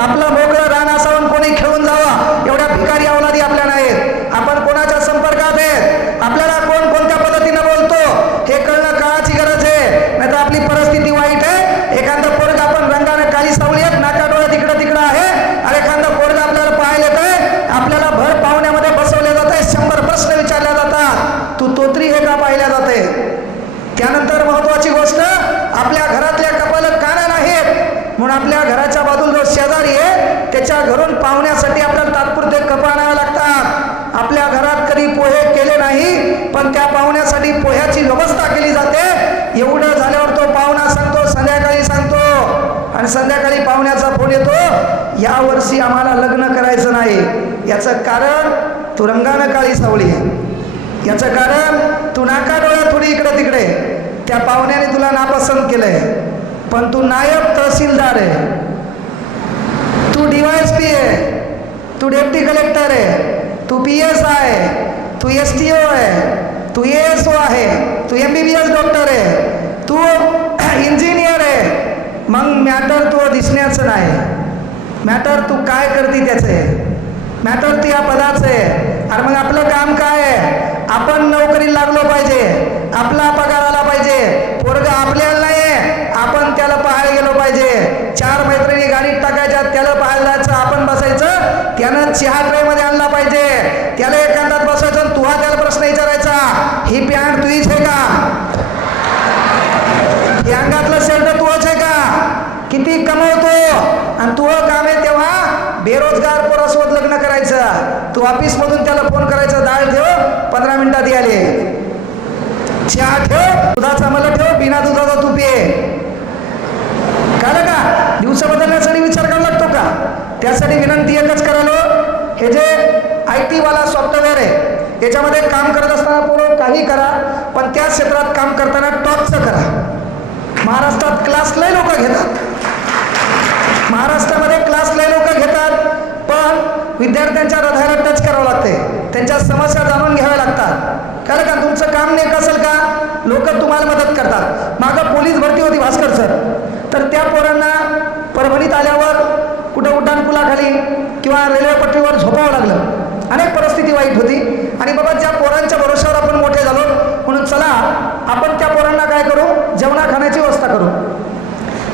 आपलं मोकळं रान असावं कोणी खेळून जावं एवढ्या भिकारी अवलादी आपल्या नाहीत. आपण कोणाच्या संपर्कात आहेत, आपल्याला कोण कोणत्या पद्धतीनं बोलतो हे कळणं काळाची गरज आहे. नाहीतर आपली परिस्थिती वाईट आहे. एखादं पोरग आपण रंगाने काळी सावळी आहेत, नाका डोळ्यात तिकडं आहे, आणि एखादं पोरग आपल्याला पाहायला येतंय, आपल्याला भर पाहुण्यामध्ये बसवले जात आहे, 100 प्रश्न विचारले जातात, तू तोत्री हे का पाहिल्या जाते. त्यानंतर महत्वाची गोष्ट, आपल्या घरातल्या कपाल काना नाहीत म्हणून आपल्या घराच्या बाजूला जो शेजारी आहे त्याच्या घरून पाहुण्यासाठी आपल्याला तात्पुरते कप आणावे लागतात. आपल्या घरात कधी पोहे केले नाही पण त्या पाहुण्यासाठी पोह्याची व्यवस्था केली जाते. एवढं झाल्यावर तो पाहुणा सांगतो, संध्याकाळी सांगतो, आणि संध्याकाळी पाहुण्याचा फोन येतो, या वर्षी आम्हाला लग्न करायचं नाही. याचं कारण तू रंगानं काळी सावळी आहे, याचं कारण तू नाका डोळ्या थोडी इकडे तिकडे. त्या पाहुण्याने तुला नापसंत केलंय, पण तू नायब तहसीलदार आहे, तू DYSP आहे, तू डेप्टी कलेक्टर आहे, तू PS आहे, तू STO आहे, तू ASO आहे, तू MBBS डॉक्टर आहे, तू इंजिनियर आहे. मग मॅटर तू दिसण्याचं नाही, मॅटर तू काय करते त्याचं आहे, मॅटर तू या पदाचं आहे. अरे मग आपलं काम काय आहे, आपण नोकरीला लागलो पाहिजे, आपला पगार आला पाहिजे. पोरग आपल्याला नाही, आपण त्याला पाहायला गेलो पाहिजे. 4 मैत्रिणी गाडीत टाकायच्या, त्याला पाहायला जायचं, आपण बसायचं, त्यानं चहा ट्रे मध्ये आणला पाहिजे, त्याला एकांतात बसायचं, तू हा त्याला प्रश्न विचारायचा, ही पॅन्ट तुझीच आहे का, हे अंगातलं शर्ट तुझंच आहे का, किती कमवतो, आणि तुझं काम आहे तेव्हा बेरोजगार पोरासोबत लग्न करायचं. तू ऑफिस मधून त्याला फोन करायचा, डाळ ठेव 15 मिनिटात याले, चहा ठेव, दुधाचा मला ठेव, बिना दुधाचा तू पे. कळलं का? दिवस बदलण्यासाठी विचार करावा लागतो का? त्यासाठी विनंती एकच करालो, हे जे IT वाला सॉफ्टवेअर आहे याच्यामध्ये काम करत असताना पोरं काही करा, पण त्या क्षेत्रात काम करताना टॉपचं करा. महाराष्ट्रात क्लास लय लोक घेतात, महाराष्ट्रामध्ये क्लास लय लोक घेतात, पण विद्यार्थ्यांच्या हृदयाला टच करावं लागते, त्यांच्या समस्या जाणून घ्याव्या लागतात. कारण का तुमचं काम नेक असेल का, लोक तुम्हाला मदत करतात. मागं पोलीस भरती होती भास्कर सर, तर त्या पोरांना परभणीत आल्यावर कुठं उड्डाणपुलाखाली किंवा रेल्वे पट्टीवर झोपावं लागलं, अनेक परिस्थिती वाईट होती. आणि बाबा ज्या पोरांच्या भरोश्यावर आपण मोठे झालो म्हणून चला आपण त्या पोरांना काय करू, जेवणा खाण्याची व्यवस्था करू.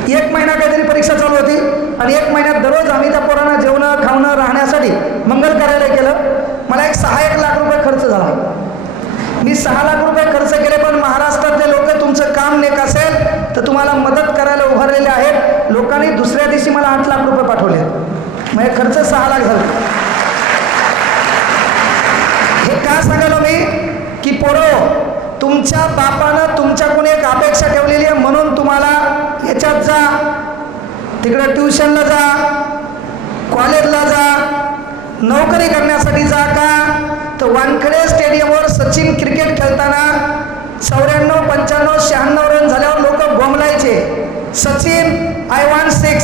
1 महिना काहीतरी परीक्षा चालू होती, आणि 1 महिन्यात दररोज आम्ही त्या पोरांना जेवणं खावणं राहण्यासाठी मंगल कार्यालय केलं. मला एक 6-1 लाख रुपये खर्च झाला. मी 6 लाख रुपये खर्च केले, पण महाराष्ट्रातले लोक तुमचं काम नेक असेल तर तुम्हाला मदत करायला उभारलेले आहेत. लोकांनी दुसऱ्या दिवशी मला 8 लाख रुपये पाठवले, म्हणजे खर्च 6 लाख झाला. हे का सांगालो मी, की पोरो तुमच्या बापानं तुमच्याकडून एक अपेक्षा ठेवलेली आहे, म्हणून तुम्हाला याच्यात जा, तिकडे ट्युशनला जा, कॉलेजला जा, नोकरी करण्यासाठी जा. का तर वानखेडे स्टेडियमवर सचिन क्रिकेट खेळताना 94, 95, 96 रन झाल्यावर लोक बोंबलायचे, Sachin I want 6,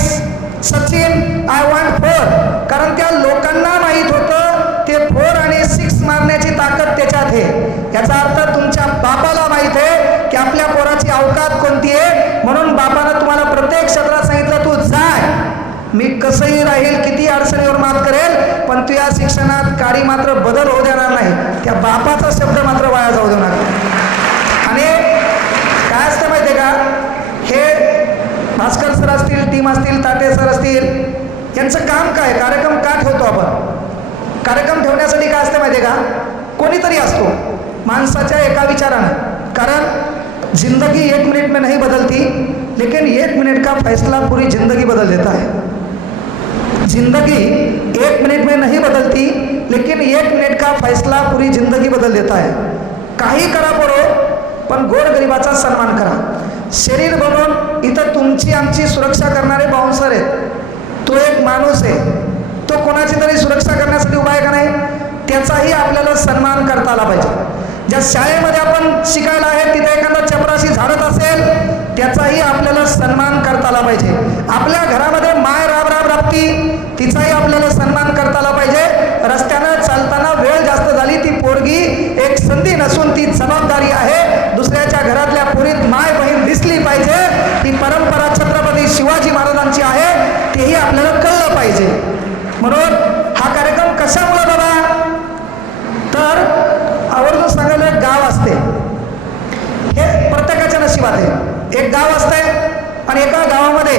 Sachin I want 4. कारण त्या लोकांना माहीत होतं ते 4 आणि 6 मारण्याची ताकद त्याच्यात आहे. याचा अर्थ तुमच्या बापाला माहित आहे की आपल्या पोराची अवकात कोणती आहे, म्हणून बापानं तुम्हाला प्रत्येक क्षेत्रात सांगितलं तू जाय, मी कसंही राहील, किती अडचणीवर मात करेल, पण तू या शिक्षणात काही मात्र बदल होऊ देणार नाही. त्या बापाचा शब्द मात्र वाया जाऊ देणार. आणि काय असतं माहिती आहे का, हे भास्कर सर असतील, टीम असतील, ताटे सर असतील, यांचं काम काय, कार्यक्रम का ठेवतो आपण, कार्यक्रम ठेवण्यासाठी काय असतं माहिती आहे का, कोणीतरी असतो माणसाच्या एका विचारानं. कारण जिंदगी 1 मिनट में नहीं बदलती, लेकिन 1 मिनट का फैसला पूरी जिंदगी बदल देता है. जिंदगी 1 मिनट में नहीं बदलती, लेकिन 1 मिनट का फैसला पूरी जिंदगी बदल देता है. काही करा पोरो, पण गोरगरिबाचा सन्मान करा. शरीर बनवून इथं तुमची आमची सुरक्षा करणारे बाउन्सर आहेत, तो एक माणूस आहे, तो कोणाची तरी सुरक्षा करण्यासाठी उभा आहे का नाही, त्याचाही आपल्याला सन्मान करता आला पाहिजे. ज्या शाळेमध्ये आपण शिकायला आहे तिथे एखादा चपराशी झाडत असेल त्याचाही आपल्याला सन्मान करता आला पाहिजे. आपल्या घरामध्ये माय राबती तिचाही आपल्याला सन्मान करता आला पाहिजे. रस्त्यानं चालताना वेळ जास्त झाली, ती पोरगी एक संधी नसून ती जबाबदारी आहे. दुसऱ्याच्या घरातल्या पोरीत माय बहीण दिसली पाहिजे, ती परंपरा छत्रपती शिवाजी महाराजांची आहे, तेही आपल्याला कळलं पाहिजे. म्हणून हा कार्यक्रम कशामुळे बाबा, तर आवर्जून सांगायला एक गाव असते, हे प्रत्येकाच्या नशिबात आहे. एक गाव असते आणि एका गावामध्ये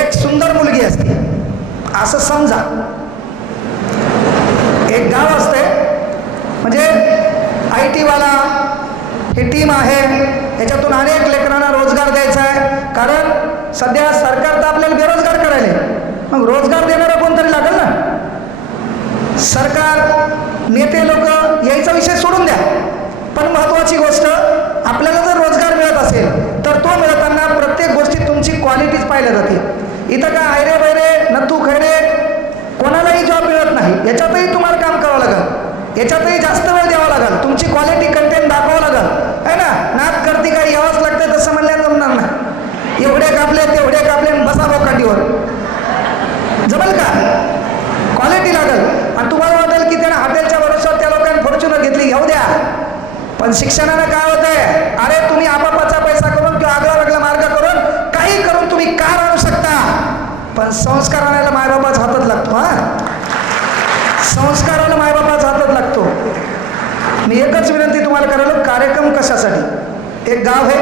एक सुंदर मुलगी असते. असं समजा एक गाव असते, म्हणजे IT वाला ही टीम आहे, याच्यातून अनेक लेकरांना रोजगार द्यायचा आहे. कारण सध्या सरकार तर आपल्याला बेरोजगार करायला, मग रोजगार देणारा कोणतरी लागेल ना. सरकार, नेते लोक यायचा विषय सोडून द्या, पण महत्त्वाची गोष्ट, आपल्याला जर रोजगार मिळत असेल तर तो मिळताना प्रत्येक गोष्टी तुमची क्वालिटीच पाहिल्या जाते. इथं काय आयरे बैरे नथू खैरे कोणालाही जॉब मिळत नाही, याच्यातही तुम्हाला काम करावं लागेल, याच्यातही जास्त वेळ द्यावा लागेल, तुमची क्वालिटी कंटेंट दाखवावं लागेल, आहे ना. नात करती काय यावंच लागतं, तसं म्हणल्यानं जमणार ना. एवढे कापले तेवढे कापले बसा बोकाटीवर, जमेल का? क्वालिटी लागेल. आणि तुम्हाला वाटेल की त्यानं हॉटेलच्या भरोश्यावर त्या लोकांनी फॉर्च्युनर घेतली, घेऊ द्या, पण शिक्षणानं काय होतंय, अरे तुम्ही आपापाचा पैसा करून किंवा आगळा वेगळा मार्ग करून काही करून तुम्ही कार आणू शकता, पण संस्कार आणायला मायबापाच हातात लागतो. संस्काराला मायबापाच हातात लागतो. मी एकच विनंती तुम्हाला करायला, कार्यक्रम कशासाठी, एक गाव आहे,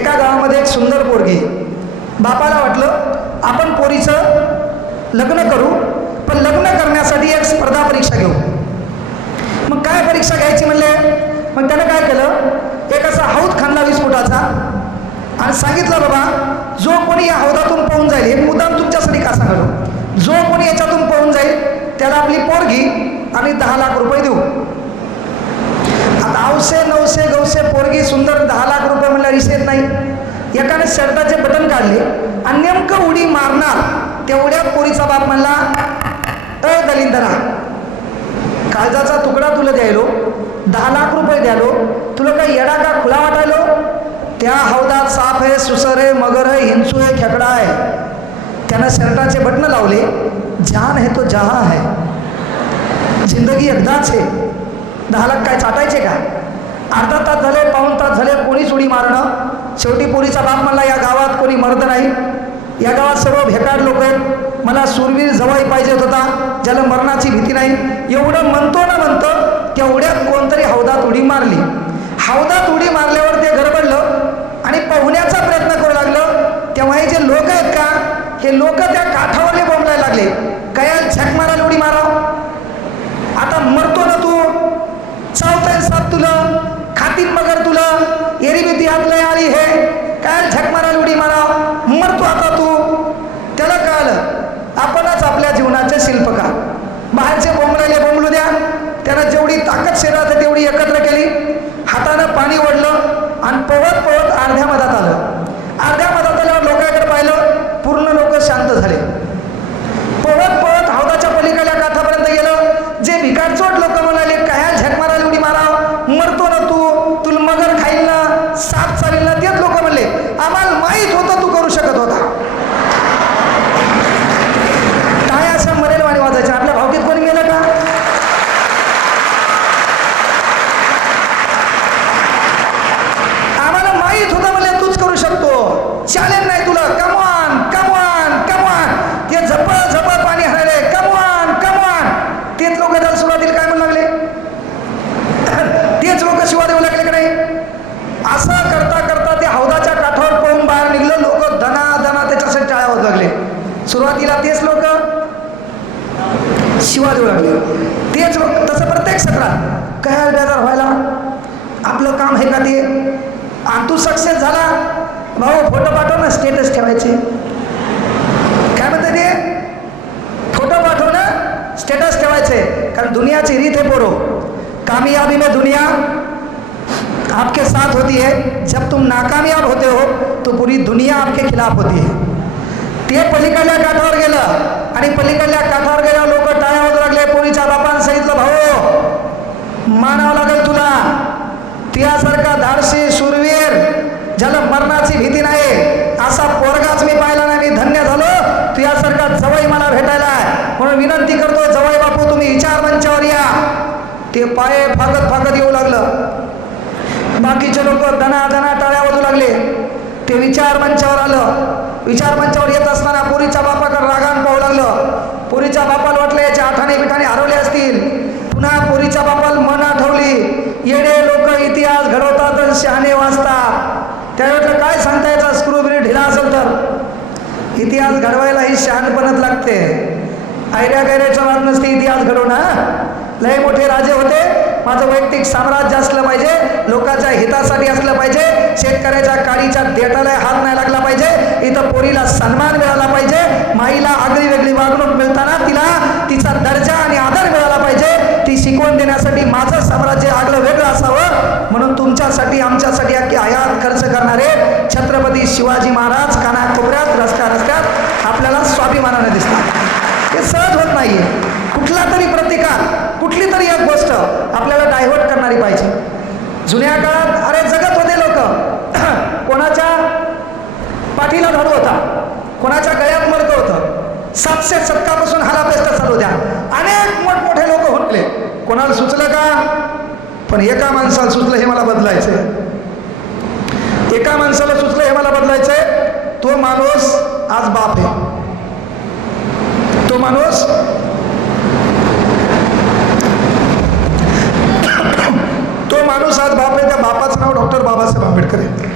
एका गावामध्ये एक सुंदर पोरगी, बापाला वाटलं आपण पोरीचं लग्न करू, पण लग्न करण्यासाठी एक स्पर्धा परीक्षा घेऊ. मग काय परीक्षा घ्यायची म्हणले, मग त्यानं काय केलं, एक असा हौद खाल्ला 20 फुटाचा आणि सांगितलं बाबा जो कोणी या हौदातून पळून जाईल, हे मुद्दाम तुमच्यासाठी का सांगलो, जो कोणी याच्यातून पळून जाईल त्याला आपली पोरगी आणि 10 लाख रुपये देऊ. आता 900 900 गवसे पोरगी सुंदर, 10 लाख रुपये म्हणलं विषय नाही. एकाने शर्टाचे बटन काढले आणि नेमकं उडी मारणार तेवढ्या पोरीचा बाप म्हणला, दलिंदरा काळजाचा तुकडा तुला द्यायलो, 10 लाख रुपये द्यालो, तुला काही येडा का खुला वाटायलो. त्या हौदात साप आहे, सुसर आहे, मगर आहे, हिंसू आहे, खेकडा आहे. त्यानं शर्टाचे बटन लावले, जान है तो जहां है, जिंदगी एकदाच आहे. 10 लाख काय चाटायचे का? अर्धा तास झाले, पाऊण तास झाले, कोणीच उडी मारणं. शेवटी पोरीचा बाप म्हणला या गावात कोणी मरत नाही, या गावात सर्व भेकाड लोक आहेत, मला सूरवीर जवाई पाहिजेत होता ज्याला मरणाची भीती नाही. एवढं म्हणतो ना म्हणतं तेवढ्यात कोणतरी हौदात उडी मारली. हौदात उडी मारल्यावर ते गडबडलं आणि पोहण्याचा प्रयत्न करू लागलं. तेव्हा हे जे लोक आहेत का, हे लोक त्या काठावरले बोंबलायला लागले, कयाल झक मारायला उडी माराव. आता मरतो ना तू, चावताय साप तुला, खातील मगर तुला, एरी भीती हातलंय आली, हे काय झक मारायला उडी माराव, मरतो आता तू. त्याला कळलं आपणच आपल्या जीवनाचे शिल्पकार. बाहेरचे बोंबलायले बोंबलू द्या, त्यानं जेवढी ताकद शरीरात आहे तेवढी एकत्र केली, हातानं पाणी ओढलं आणि पवत पवत अर्ध्या मधात आलं. अर्ध्या मधात आल्यावर लोकांकडे पाहिलं, पूर्ण लोक शांत झाले. पवत पवत हौदाच्या पलीकडल्या काठापर्यंत गेलं. जे भिकारचोट लोक म्हणाले काय झक मारायला उडी माराव, मरतो ना तू, तुला मगर खाईल ना, साप चालेल ना, तेच लोक म्हणले आम्हाला माहीत होतं तू करू शकत होता. काय असं मरेल वाणी वाजायचं, आपल्या भावकीत कोणी मेलं का? आम्हाला माहीत होतं म्हणले तूच करू शकतो, चालेल नाही तुला, कमवान कमवान कमवान, ते झप झप पाणी हरले, कमवान कमवान. तेच लोक त्याला सुरुवातीला काय म्हणू लागले, तेच लोक शिवा देऊ लागले की नाही. असं करता करता ते हौदाच्या काठावर पळून बाहेर निघलं. लोक धना धना त्याच्यासाठी टाळ्या होत लागले. सुरुवातीला तेच लोक शिवा देऊ लागले, तेच लोक. तसं प्रत्येक सत्रात काय बेजार व्हायला, आपलं काम आहे का ते. आणि तू सक्सेस झाला भाऊ, फोटो पाठव ना, स्टेटस ठेवायचे. काय म्हणते ते, फोटो पाठव ना, स्टेटस ठेवायचे. कारण दुनियाची रीत है पोरो, कामयाबी में दुनिया आपके साथ होती है, जब तुम नाकामयाब होते हो तो पूरी दुनिया आपके खिलाफ होती है. ते पलीकडल्या काठावर गेलं आणि पलीकडल्या काठावर गेल्यावर लोक टाळ्या होत लागले. पोरीच्या बापानं सांगितलं भाऊ मानावं लागेल तुला, तुझ्यासारखा धाडसी शूरवीर ज्याला मरणाची भीती नाही असा पोरगाच मी पाहिला नाही. मी धन्य झालो तुझ्यासारखा जवाई मला भेटायला आहे. म्हणून विनंती करतो जवाई बापू तुम्ही विचार मंचावर या. ते पाये फागत फागत येऊ लागलं. बाकीचे लोक दना दना टाळ्या वाजू लागले. ते विचार मंचावर आलं. विचार मंचावर येत असताना पोरीच्या बापाकडे रागान पाहू लागलं. पोरीच्या बापाला वाटलं याच्या आठाने बिठाने हरवले असतील, पुन्हा पोरीच्या बापाला मन आठवली. येडे लोक इतिहास घडवतात आणि शहाणे वाचतात. त्यावेळेला काय सांगता याचा स्क्रूबिरी ढिला असेल तर इतिहास घडवायला ही शहाणपणच लागते. आयऱ्या गैऱ्याच्या बात नसते इतिहास घडवणं. लय मोठे राजे होते, माझं वैयक्तिक साम्राज्य असलं पाहिजे, लोकांच्या हितासाठी असलं पाहिजे, शेतकऱ्याच्या काडीच्या देठाला हात नाही लागला पाहिजे, इथं पोरीला सन्मान मिळाला पाहिजे, माईला आगळी वेगळी वागणूक मिळताना तिला तिचा दर्जा आणि आदर मिळाला पाहिजे. ती शिकवण देण्यासाठी माझं साम्राज्य आगळं वेगळं असावं, म्हणून तुमच्यासाठी आमच्यासाठी अख्खी हयात खर्च करणारे छत्रपती शिवाजी महाराज कानाकोपऱ्यात रस्त्यात आपल्याला स्वाभिमानाने दिसतात. हे सहज होत नाहीये. कुठला तरी प्रतिकार, कुठली तरी एक गोष्ट आपल्याला डायव्हर्ट करणारी पाहिजे. जुन्या काळात अरे जगत होते लोक, कोणाच्या पाठीला झाडू होता, कोणाच्या गळ्यात मडकं होतं, 700 शतकापासून हालापेष्टा चालू द्या, अनेक मोठमोठे लोक होते. कोणाला सुचलं का? पण एका माणसाला सुचलं हे मला बदलायचंय. एका माणसाला सुचलं हे मला बदलायचंय. तो माणूस आज बाप आहे. तो माणूस आज बाप आहे. त्या बापाचं नाव डॉक्टर बाबासाहेब आंबेडकर आहे.